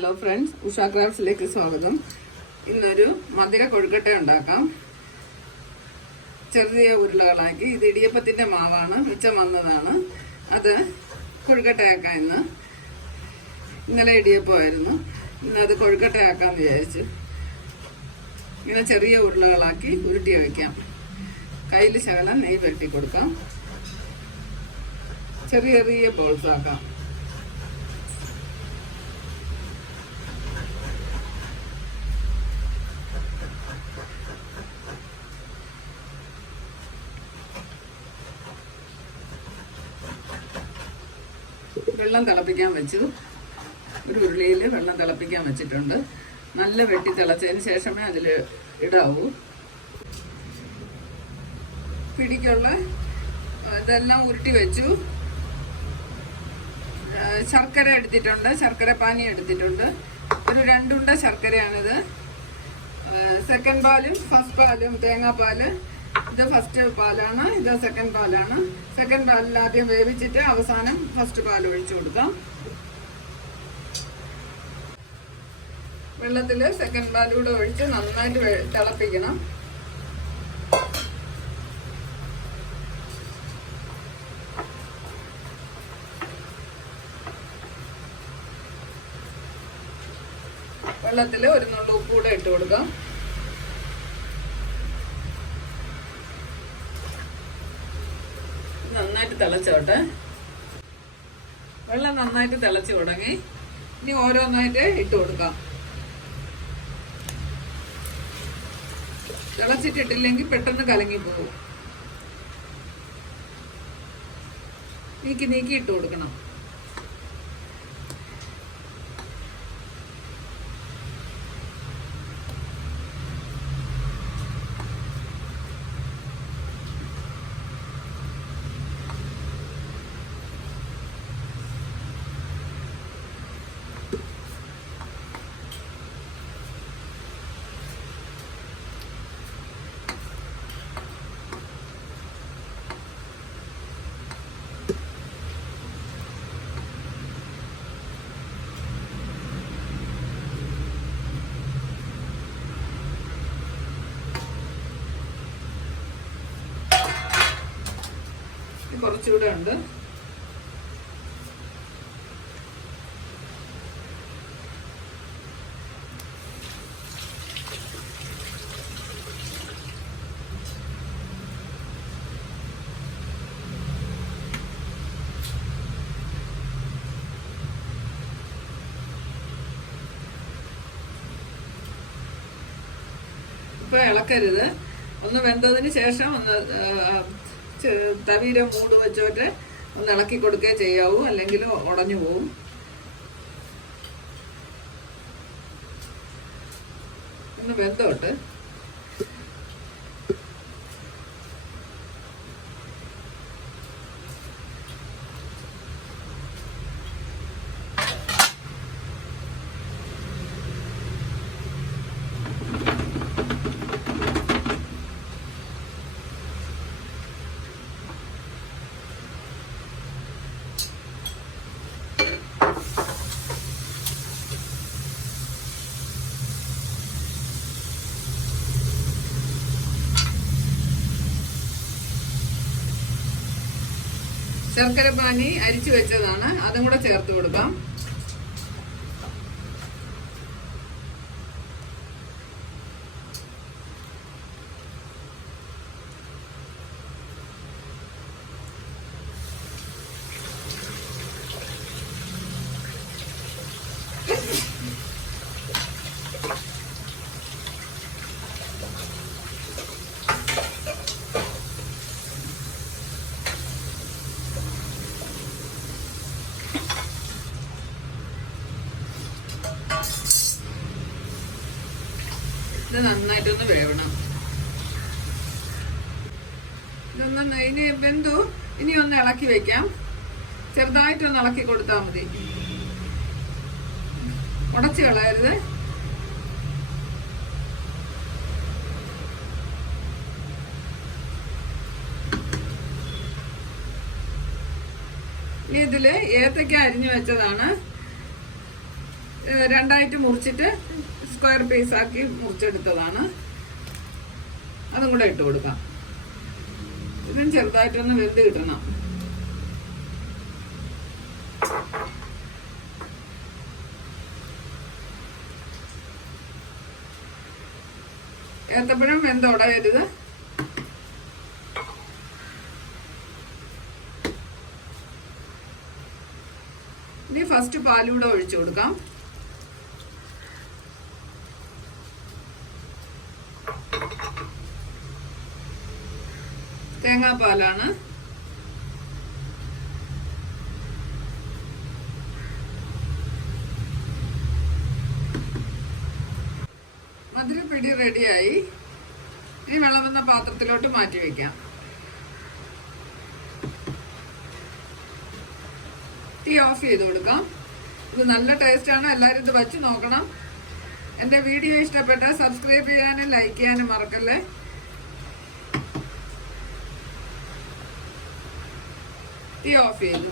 Hello friends Usha ക്രാഫ്റ്റ്സിലേക്ക് സ്വാഗതം. ഇന്നൊരു മധുര കൊഴുക്കട്ട ഉണ്ടാക്കാം. ചെറിയ ഉരുളകളാക്കി. ഇത് ഇടിയപ്പത്തിന്റെ മാവാണ്. മിച്ചം വന്നതാണ്. അത് കൊഴുക്കട്ടയാക്കാം ഇന്ന്. ഇന്നലെ ഇടിയപ്പമായിരുന്നു. ഇന്ന് അത് കൊഴുക്കട്ടയാക്കാന്ന് വിചാരിച്ചു. ഇങ്ങനെ ചെറിയ ഉരുളകളാക്കി ഉരുട്ടി വയ്ക്കാം കയ്യിൽ ശകലം നെയ്യ് പുരട്ടി കൊടുക്കാം. ചെറിയ ചെറിയ ബോൾസ് ആക്കാം. വെള്ളം തിളപ്പിക്കാൻ വെച്ചു. ഒരു ഉരുളിയിൽ വെള്ളം തിളപ്പിക്കാൻ വെച്ചിട്ടുണ്ട്. നല്ല വെട്ടി തിളച്ചതിന് ശേഷമേ അതിൽ ഇടാവൂ. പിടിക്കുള്ള ഇതെല്ലാം ഉരുട്ടി വെച്ചു. ശർക്കര എടുത്തിട്ടുണ്ട്. ശർക്കര പാനി എടുത്തിട്ടുണ്ട്. ഒരു രണ്ടുണ്ട ശർക്കരയാണിത്. സെക്കൻഡ് പാലും ഫസ്റ്റ് പാലും തേങ്ങാപ്പാൽ ഇത് ഫസ്റ്റ് പാലാണ് ഇത് സെക്കൻഡ് പാലാണ്. സെക്കൻഡ് പാലിൽ ആദ്യം വേവിച്ചിട്ട് അവസാനം ഫസ്റ്റ് പാൽ ഒഴിച്ചു കൊടുക്കാം. വെള്ളത്തിൽ സെക്കൻഡ് പാലൂടെ ഒഴിച്ച് നന്നായിട്ട് തിളപ്പിക്കണം. വെള്ളത്തിൽ ഒരു നുള്ളു ഉപ്പ് കൂടെ ഇട്ട് കൊടുക്കാം. നന്നായിട്ട് തിളച്ചോട്ടെ. വെള്ളം നന്നായിട്ട് തിളച്ചു തുടങ്ങി. ഇനി ഓരോന്നായിട്ട് ഇട്ട് കൊടുക്കാം. തിളച്ചിട്ടിട്ടില്ലെങ്കിൽ പെട്ടെന്ന് കലങ്ങി പോകും. നീക്കി നീക്കി ഇട്ട് കൊടുക്കണം. കുറച്ചുകൂടെ ഉണ്ട്. ഇപ്പൊ ഇളക്കരുത്. ഒന്ന് വെന്തതിന് ശേഷം ഒന്ന് തവീര മൂട് വെച്ചോട്ട് ഒന്ന് ഇളക്കി കൊടുക്കേ ചെയ്യാവൂ അല്ലെങ്കിൽ ഉടഞ്ഞു പോവും. ഒന്ന് വെന്തോട്ട്. ശർക്കര പാനി അരിച്ചു വെച്ചതാണ്. അതും കൂടെ ചേർത്ത് കൊടുക്കാം. ഇത് നന്നായിട്ടൊന്ന് വേവണം. ഇതൊന്ന് ഇനി വെന്തു? ഇനി ഒന്ന് ഇളക്കി വെക്കാം. ചെറുതായിട്ടൊന്ന് ഇളക്കി കൊടുത്താൽ മതി. ഉടച്ചു കളയരുത്. ഇതിൽ ഏത്തക്ക അരിഞ്ഞു വെച്ചതാണ്. രണ്ടായിട്ട് മുറിച്ചിട്ട് സ്ക്വയർ പീസ് ആക്കി മുറിച്ചെടുത്തതാണ്. അതും കൂടെ ഇട്ട് കൊടുക്കാം. ഇതും ചെറുതായിട്ടൊന്ന് വെന്ത് കിട്ടണം. ഏത്തപ്പഴം വെന്തോടരുത് ഇനി ഫസ്റ്റ് പാലൂടെ ഒഴിച്ചു കൊടുക്കാം. തേങ്ങാപ്പാലാണ്. മധുരപ്പിടി റെഡിയായി. ഇനി വിളമ്പുന്ന പാത്രത്തിലോട്ട് മാറ്റി വെക്കാം. തീ ഓഫ് ചെയ്ത് കൊടുക്കാം. ഇത് നല്ല ടേസ്റ്റ് ആണ് എല്ലാവരും ഇത് വച്ച് നോക്കണം. എന്റെ വീഡിയോ ഇഷ്ടപ്പെട്ടാൽ സബ്സ്ക്രൈബ് ചെയ്യാനും ലൈക്ക് ചെയ്യാനും മറക്കല്ലേ. തീ ഓഫ് ചെയ്തു